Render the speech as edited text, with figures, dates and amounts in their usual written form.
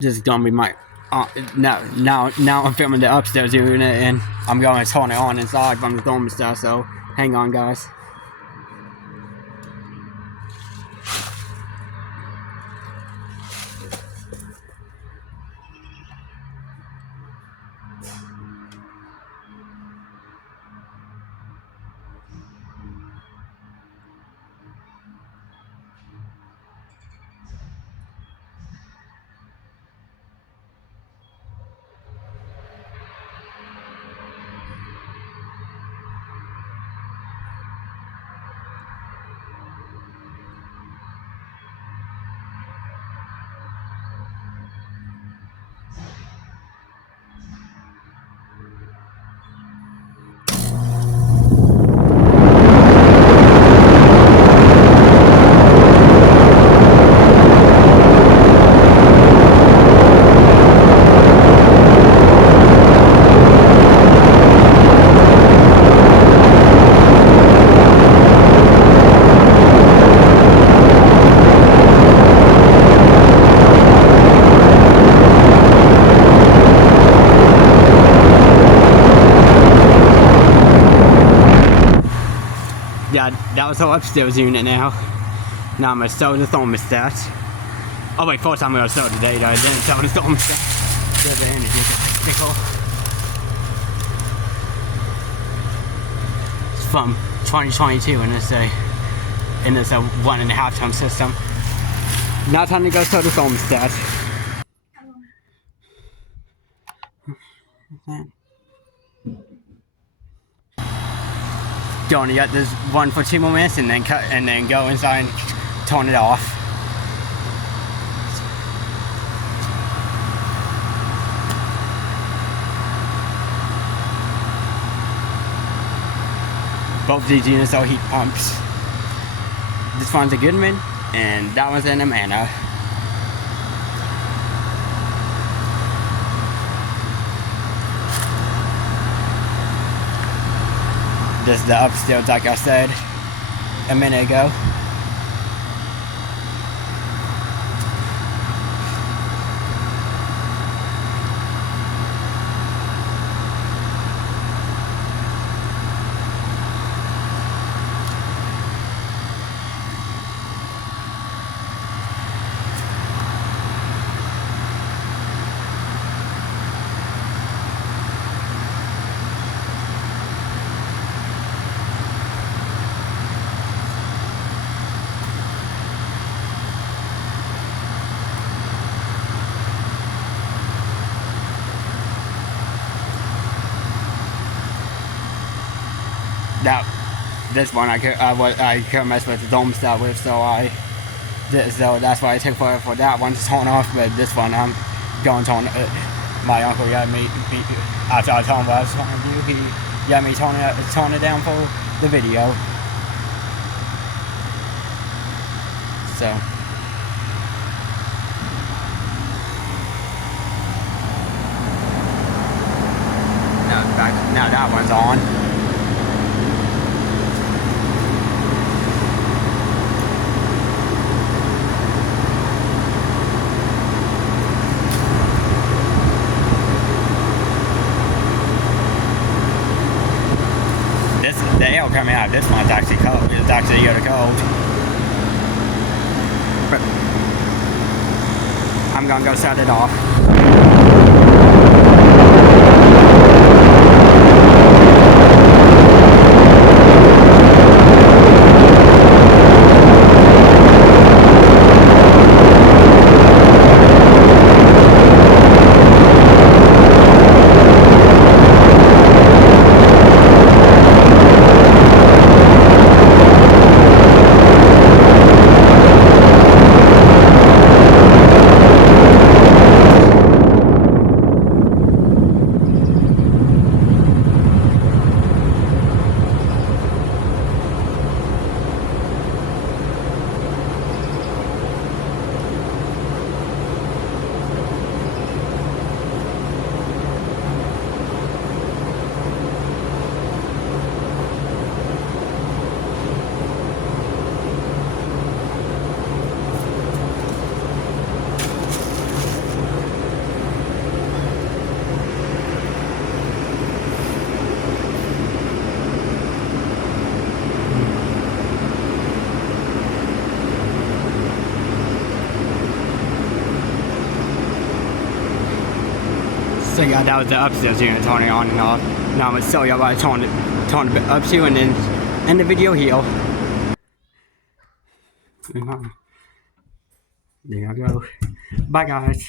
This is gonna be my now I'm filming the upstairs unit and I'm going to turn it on inside from the thermostat, so hang on guys. Yeah, that was the upstairs unit now. Now I'm gonna start the thermostat. Oh wait, first I'm gonna start the data, then start the thermostat. There's the energy pickle. It's from 2022 and it's a 1.5 ton system. Now time to go start the thermostat. Going to get this one for 2 more minutes and then cut and then go inside and turn it off. Both these units are heat pumps. This one's a Goodman and that one's an Amana. This is the upstairs, like I said a minute ago. This one I couldn't mess with the thermostat with, so that's why I took for that one to turn off. But this one I'm going to turn. My uncle got me after I told him what I was trying to do. He got me turn it down for the video. So now that one's on. The air coming out of this one's actually cold. It's actually really cold. But I'm gonna go set it off. So yeah, that was the upstairs unit turning on and off. Now I'm gonna show you what I turned it up to and then end the video here. There you go. Bye guys.